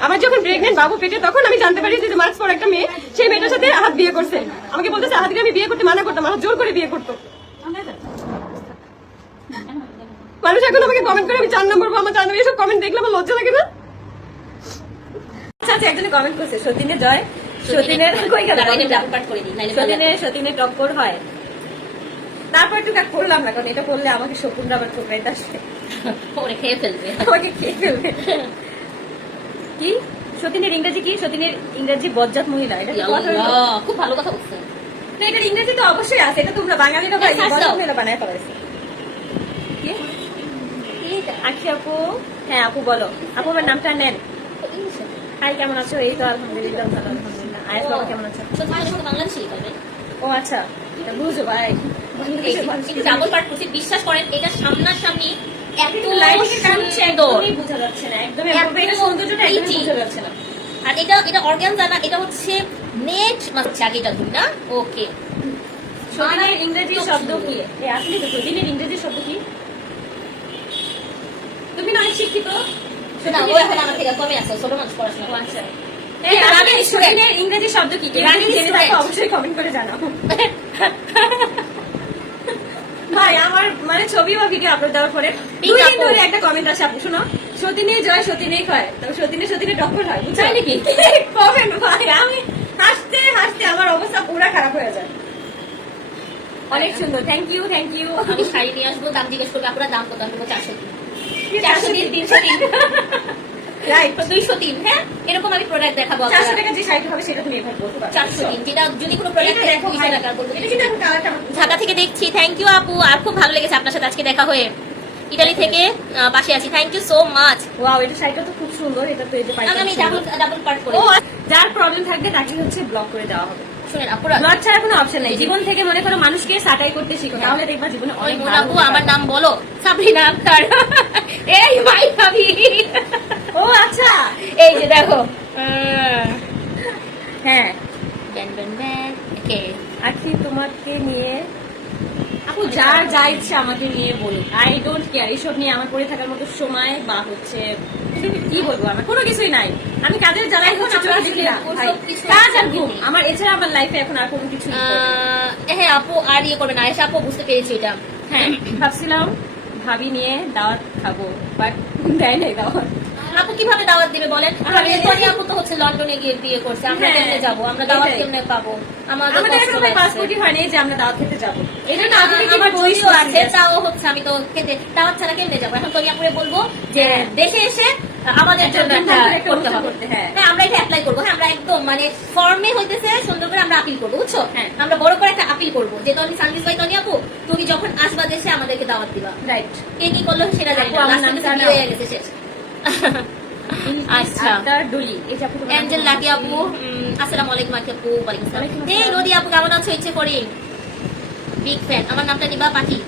আমার যখন প্রেগনেন্ট বাবু পেটে তখন আমি জানতে পারি যে মার্কস পর একটা মেয়ে সেই মেয়েটার সাথে হাত বিয়ে করছে। আমাকে বলতেছে হাতিকে আমি বিয়ে করতে মানা করতাম আমার জোর করে বিয়ে করতো। মানুষ এখন আমাকে কমেন্ট করে আমি চার নম্বর আমার চার নম্বর এসব কমেন্ট দেখলে আমার লজ্জা লাগে না? আচ্ছা আচ্ছা একজনে কমেন্ট করছে সতীনে জয়। সতীনের কই গেল দাঁড়াও, এটা ডাবল পার্ট করে দিই, নাইলে তাহলে- সতীনের সতীনের টক্কর হয়। তারপর একটু করলাম না কারণ এটা করলে আমাকে শকুনরা আবার ঠোকরাইতে আসবে। ওরে খেয়ে ফেলবে। আমাকে খেয়ে ফেলবে। কি? সতীনের ইংরেজি কি? সতীনের ইংরেজি বজ্জাত মহিলা এটা খুব ভালো কথা বলছে। না, এটার ইংরেজি তো অবশ্যই আছে এটা তোমরা বাঙালিরা ভাই। মহিলা বানায় ফেলাইছে। আখি আপু হ্যাঁ আপু বলো। আপু আমার নামটা নেন। হাই কেমন আছো? এই তো আলহামদুলিল্লাহ ভালো আলহামদুলিল্লাহ। আয়াস বাবা কেমন আছো? পাবে। ও আচ্ছা। এটা বুঝো ভাই। ডাবল পার্ট করছি বিশ্বাস করেন এটা সামনাসামনি একটু লাইট বোঝা যাচ্ছে না একদম। এটা সৌন্দর্যটা একদমই বোঝা যাচ্ছে না। আর এটা এটা অর্গান জানা এটা হচ্ছে নেট আগে এটা ধরি না? ওকে ইংরেজি শব্দ কি? আসলে তো ইংরেজি শব্দ কি? তুমি না শিক্ষিত। আচ্ছা। ইংরেজি শব্দ কি। অবশ্যই কমেন্ট করে জানাও। আমার মানে ছবি বা ভিডিও আপলোড দেওয়ার পরে? দুই দিন ধরে একটা কমেন্ট আসে আপু শোনো সতীনে জয় সতীনে হয় তবে সতীনে সতীনে টক্কর হয় বুঝছ নাকি? কমেন্ট ভাই আমি হাসতে হাসতে আমার অবস্থা পুরো খারাপ হয়ে যায়। অনেক সুন্দর থ্যাংক ইউ থ্যাংক ইউ আমি শাড়ি নিয়ে আসব দাম জিজ্ঞেস করবে আপনার দাম কত? আমি চারশো চারশো দিন তিনশো তিন রাইট দুইশো তিন হ্যাঁ? এরকম আমি প্রোডাক্ট দেখাবো চারশো টাকা যে শাড়িটা হবে সেটা তুমি এভাবে বলতে পারো। চারশো তিন যেটা যদি কোনো প্রোডাক্ট দেখো দুইশো ভাই। টাকা বলব এটা কিন্তু এখন কালারটা আমার ঢাকা থেকে দেখছি। থ্যাংক ইউ আপু। আর খুব ভালো লেগেছে আপনার সাথে আজকে দেখা হয়ে। ইটালি থেকে পাশে আছি। Thank you so much wow এটা শাড়িটা তো খুব সুন্দর। এটা তো এই যে আমি ডাবল ডাবল পার্ট করে যার প্রবলেম থাকবে তাকে হচ্ছে ব্লক করে দেওয়া হবে। শুনেন আপুরা ব্লক ছাড়া কোনো অপশন নাই। জীবন থেকে মনে করো মানুষকে সাটাই করতে শিখো। তাহলে দেখবা জীবনে অনেক ভালো আমার নাম বলো। সাবরিনা আক্তার। এই ভাই ভাবি ও আচ্ছা। এই যে দেখো। হ্যাঁ। ওকে আখি তোমাকে নিয়ে। আপু যার যা ইচ্ছে আমাকে নিয়ে বলুক। আই ডোন্ট কেয়ার এইসব নিয়ে আমার পড়ে থাকার মতো সময় বা হচ্ছে কি বলব আমার? কোনো কিছুই নাই। আমি কাজের জ্বালাই এখন দেখি না? কাজ আর ঘুম? আমার এছাড়া আমার লাইফে এখন আর কোনো কিছু হ্যাঁ আপু আর ইয়ে করবে না। এসে আপু বুঝতে পেরেছি এটা। হ্যাঁ ভাবছিলাম ভাবি নিয়ে দাওয়াত খাব বাট দেয় নাই দাওয়াত। আপু কীভাবে দাওয়াত দিবে বলেন? আপু তো হচ্ছে লন্ডনে গিয়ে বিয়ে করছে আমরা হ্যাঁ, কেমনে যাব? আমরা দাওয়াত কেমনে পাবো? আমাদের। পাসপোর্টই হয়নি যে আমরা দাওয়াত খেতে যাব। জন্য আ- কি আমার বই আছে তাও হচ্ছে আমি তো খেতে দাওয়াত ছাড়া কেমনে যাব? এখন তনি আপুরে বলব যে হ্যাঁ। দেশে এসে আমাদের জন্য একটা করতে হবে। হ্যাঁ। আমরা এটা অ্যাপ্লাই করব। হ্যাঁ আমরা একদম মানে ফর্মে হইতেছে সুন্দর করে আমরা আপিল করব বুঝছ? হ্যাঁ। আমরা বড় করে একটা আপিল করব। যে তনি সার্ভিস ভাই তনি আপু তুমি যখন আসবা দেশে আমাদেরকে দাওয়াত দিবা। রাইট কে কি করল সেটা জানি না। হয়ে গেছে শেষ। আচ্ছা। ডলি আপু অ্যাঞ্জেল লাকি আপু আসসালামু আলাইকুম আপু ওয়ালাইকুম আসসালাম। এই নদী আপু কেমন আছো? ইচ্ছে করি বিগ ফ্যান আমার নামটা নিবা পাখি।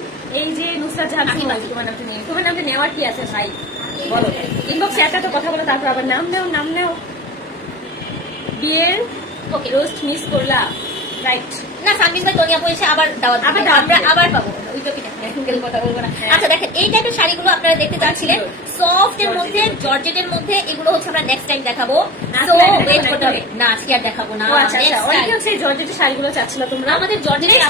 এই যে নুসরাত জাহান তোমার নামটা নিয়ে তোমার নামটা নেওয়ার কি আছে ভাই? বলো। ইনবক্সে একটা তো কথা বলো তারপর আবার নাম নাও নাম নাও। বিয়ের ওকে রোস্ট মিস করলাম রাইট না সানবিজ ভাই তনি আপু এসে আবার দাওয়াত আবার আমরা আবার পাবো। কথা বলব না। আচ্ছা দেখেন এই টাইপের শাড়িগুলো আপনারা দেখতে চাচ্ছিলেন। সফট এর মধ্যে জর্জেটের মধ্যে এগুলো হচ্ছে আমরা নেক্সট টাইম দেখাবো। তো ওয়েট না করতে হবে। না আজকে আর দেখাবো না। আচ্ছা আচ্ছা অনেকে হচ্ছে জর্জেটের শাড়িগুলো চাচ্ছিল তোমরা। আমাদের জর্জেটের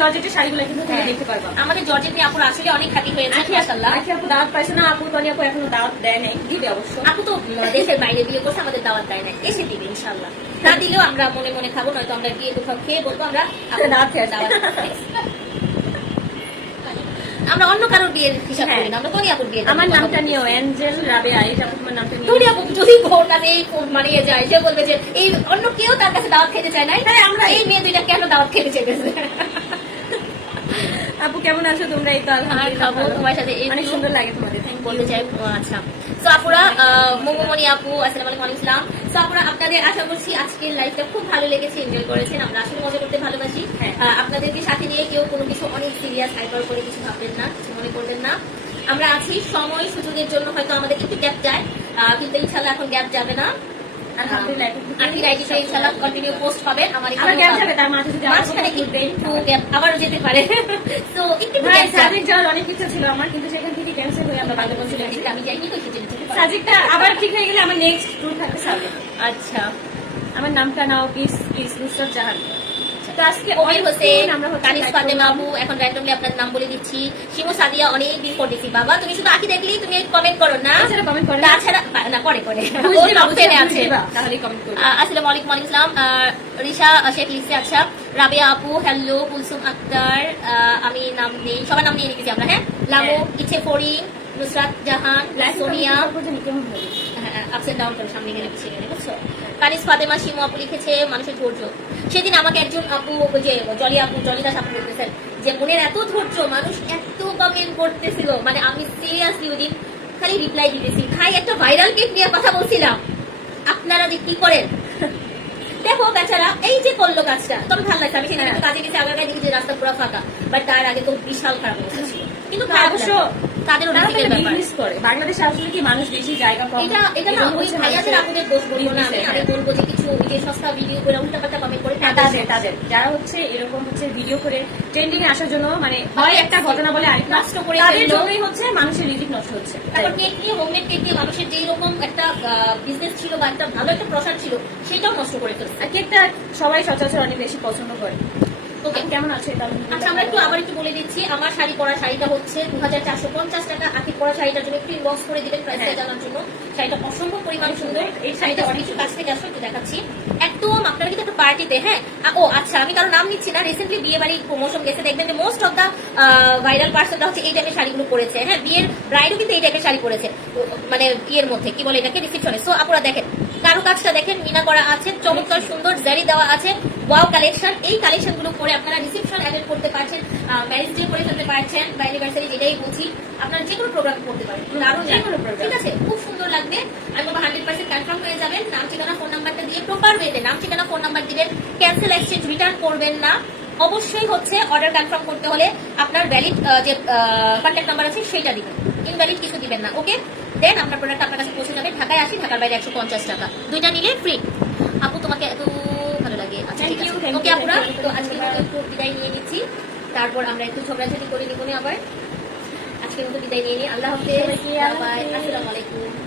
জর্জেটের শাড়িগুলো কিন্তু তুমি হ্যাঁ। দেখতে পারবা। আমাদের জর্জেট নিয়ে আপুর আসলে অনেক হ্যাপি হয়েছে আখি মাশাআল্লাহ। আখি আপু দাওয়াত পাইছে না? আপু তনি আপু এখনও দাওয়াত দেয় নাই। দিবে অবশ্য? আপু তো দেশের বাইরে বিয়ে করছে আমাদের দাওয়াত দেয় না এসে দিবে ইনশাল্লাহ না দিলেও আমরা মনে মনে খাব নয়তো আমরা গিয়ে কোথাও খেয়ে বলব আমরা দাওয়াত দাওয়াত। আমরা অন্য কারোর বিয়ের হিসাব হ্যাঁ। করি না আমরা তনি আপুর বিয়ে আমার নামটা নিও অ্যাঞ্জেল রাবেয়া এই তোমার নামটা নিও তনি আপু যদি কাছে এই ফোন মারিয়ে যায় সে বলবে যে এই অন্য কেউ তার কাছে দাওয়াত খেতে চায় না তাই আমরা এই মেয়ে দুইটা কেন দাওয়াত খেতে চাইতেছে? আপু কেমন আছো তোমরা? এই তো আর আলহামদুলিল্লাহ তোমার সাথে অনেক সুন্দর লাগে তোমাদের। বলতে চাই আচ্ছা। তো আপুরা মোমোমণি আপু আসসালামু আলাইকুম আসসালাম তো আপুরা আপনাদের আশা করছি আজকের লাইফটা খুব ভালো লেগেছে এনজয় করেছেন। আমরা আসলে মজা করতে ভালোবাসি। হ্যাঁ। আপনাদেরকে সাথে নিয়ে কেউ কোনো কিছু অনেক সিরিয়াস হাইপার করে কিছু ভাববেন না কিছু মনে করবেন না। আমরা আছি সময় সুযোগের জন্য হয়তো আমাদের একটু গ্যাপ যায়। আহ, কিন্তু ইনশাল্লাহ এখন গ্যাপ যাবে না। আলহামদুলিল্লাহ কন্টিনিউ পোস্ট আমার আবার গ্যাপ যাবে তার মাঝে যদি মাঝখানে একটু গ্যাপ আবারও যেতে পারে। তো একটু গ্যাপ যাবে যাওয়ার অনেক ইচ্ছা ছিল আমার কিন্তু সেখান থেকে ক্যান্সেল হয়ে আমরা বাংলা চলে আমি যাইনি আবার ঠিক হয়ে গেলে আমার নেক্সট ট্যুর থাকবে সাজেক আচ্ছা। আমার নামটা নাও প্লিজ প্লিজ নুসর জাহান তো হোসেন আমরা হচ্ছে কানিস live ফাতেমা program- এখন র্যান্ডমলি আপনার নাম বলে দিচ্ছি। শিমু সাদিয়া অনেক দিন পর দেখছি। বাবা তুমি শুধু আঁকি দেখলেই তুমি কমেন্ট করো না। তাছাড়া না? করে করে বুঝতে ও পারব, টপটেনে আছে। বুঝতে পারব, তাহলেই কমেন্ট করবে আহ, আসসালামু আলাইকুম ওয়ালাইকুম আসসালাম। রিশা শেখ লিখছে আচ্ছা। রাবিয়া আপু হ্যালো কুলসুম আক্তার। আমি নাম নেই সবার নাম নিয়ে নিতেছি আমরা হ্যাঁ? লামু হ্যাঁ। ইচ্ছে Farin Nusrat Jahan Sonia. Ups and down করে সামনে গেলে পিছিয়ে গেলে বুঝছ? কানিস ফাতেমা শিমু আপু লিখেছে মানুষের ধৈর্য। সেদিন আমাকে একজন আপু যে জলি আপু জলি দাস আপু বলতেছেন যে এত ধৈর্য মানুষ এত কমেন্ট করতেছিল। মানে আমি সিরিয়াসলি ওই দিন খালি রিপ্লাই দিতেছি ভাই একটা ভাইরাল কেক নিয়ে কথা বলছিলাম। আপনারা যে কি করেন? দেখো বেচারা এই যে করল কাজটা তবে ভালো লাগছে আমি সেদিন হ্যাঁ। কাজে গেছি আগে দেখি যে রাস্তা পুরো ফাঁকা বাট তার আগে তো বিশাল খারাপ অবস্থা ছিল। কিন্তু খারাপ অবশ্য লাগল। তাদেরও তারা তো রিস্কের একটা ব্যাপার business করে। বাংলাদেশে আসলে কি মানুষ বেশি জায়গা কম এটা এটা না ওই ভাইয়াদের আপুদের দোষ বলব না আমি আমি। বলব যে কিছু ওই যে সস্তা ভিডিও করে উল্টাপাল্টা কমেন্ট করে হ্যাঁ, তাদের তাদের যারা হচ্ছে এরকম হচ্ছে ভিডিও করে ট্রেন্ডিং এ আসার জন্য মানে হয় একটা ঘটনা বলে আরেকটা নষ্ট করে তাদের জন্যই হচ্ছে মানুষের রিজিক নষ্ট হচ্ছে। তারপর কেক নিয়ে হোমমেড কেক দিয়ে মানুষের যেই রকম একটা বিজনেস ছিল বা একটা ভালো একটা প্রসার ছিল সেটাও নষ্ট করে ফেলছে। আর কেকটা সবাই সচরাচর অনেক বেশি পছন্দ করে। আচ্ছা দেখাচ্ছি। একদম আপনারা কিন্তু হ্যাঁ? ও আচ্ছা আমি কারও নাম নিচ্ছি না। রিসেন্টলি বিয়ে বাড়ির প্রমোশন গেছে, দেখবেন যে মোস্ট অফ দা ভাইরাল পার্সনটা হচ্ছে এই টাইপের শাড়িগুলো পরেছে হ্যাঁ? বিয়ের ব্রাইডও কিন্তু এই টাইপের শাড়ি পরেছে মানে বিয়ের মধ্যে, কি বলে এটাকে? রিসেপশনে সো আপনারা দেখেন কারও কাজটা দেখেন মিনা করা আছে চমৎকার সুন্দর জারি দেওয়া আছে ওয়াও কালেকশন এই কালেকশনগুলো করে আপনারা রিসেপশন অ্যাটেন্ড করতে পারছেন ম্যারেজ ডে করে ফেলতে পারছেন বা অ্যানিভার্সারি যেটাই বুঝি আপনারা যে কোনো প্রোগ্রাম করতে পারেন। দারুণ যে কোনো। ঠিক আছে? খুব সুন্দর লাগবে। আমি বাবা হান্ড্রেড পার্সেন্ট কনফার্ম হয়ে যাবেন। নাম ঠিকানা ফোন নাম্বারটা দিয়ে প্রপার ওয়েতে নাম ঠিকানা ফোন নাম্বার দিবেন। ক্যান্সেল এক্সচেঞ্জ রিটার্ন করবেন না। অবশ্যই হচ্ছে অর্ডার কনফার্ম করতে হলে আপনার ভ্যালিড যে কন্ট্যাক্ট নাম্বার আছে সেটা দিবেন। ইনভ্যালিড কিছু দিবেন না ওকে দেন আপনার প্রোডাক্ট আপনার কাছে পৌঁছে যাবে। ঢাকায় আসি ঢাকার বাইরে একশো পঞ্চাশ টাকা। দুইটা নিলে ফ্রি আপু তোমাকে এত ভালো লাগে। আচ্ছা ঠিক আছে। ওকে আপুরা তো আজকে. একটু বিদায় নিয়ে নিচ্ছি। তারপর আমরা একটু ঝগড়াঝাটি করে নিব আবার। আজকের মতো বিদায় নিয়ে নিই। আল্লাহ হাফেজ। আসসালামু আলাইকুম।